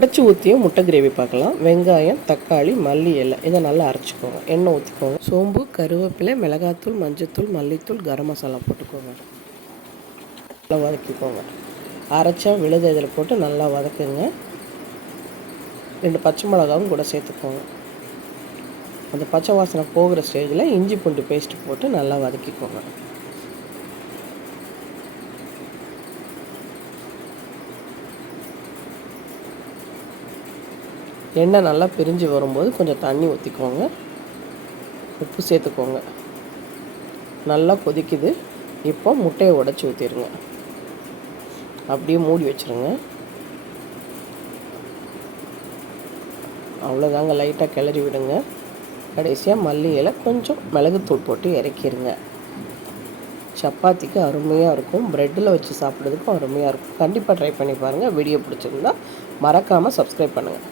அரைச்சி ஊற்றிய முட்டை கிரேவி பார்க்கலாம். வெங்காயம், தக்காளி, மல்லி இலை இதை நல்லா அரைச்சிக்கோங்க. எண்ணெய் ஊற்றிக்கோங்க. சோம்பு, கருவேப்பிலை, மிளகாத்தூள், மஞ்சத்தூள், மல்லித்தூள், கரம் மசாலா போட்டுக்கோங்க. நல்லா வதக்கிக்கோங்க. அரைச்சா விழுத இதில் போட்டு நல்லா வதக்குங்க. 2 பச்சை மிளகாவும் கூட சேர்த்துக்கோங்க. அந்த பச்சை வாசனை போகிற ஸ்டேஜில் இஞ்சி பூண்டு பேஸ்ட்டு போட்டு நல்லா வதக்கிக்கோங்க. எண்ணெய் நல்லா பிரிஞ்சு வரும்போது கொஞ்சம் தண்ணி ஊற்றிக்கோங்க. உப்பு சேர்த்துக்கோங்க. நல்லா கொதிக்குது. இப்போ முட்டையை உடச்சி ஊற்றிடுங்க. அப்படியே மூடி வச்சுருங்க. அவ்வளோதாங்க. லைட்டாக கிளறி விடுங்க. கடைசியாக மல்லி இலை, கொஞ்சம் மிளகுத்தூள் போட்டு இறக்கிடுங்க. சப்பாத்திக்கு அருமையாக இருக்கும். ப்ரெட்டில் வச்சு சாப்பிட்றதுக்கும் அருமையாக இருக்கும். கண்டிப்பாக ட்ரை பண்ணி பாருங்கள். வீடியோ பிடிச்சிருந்தா மறக்காமல் சப்ஸ்கிரைப் பண்ணுங்கள்.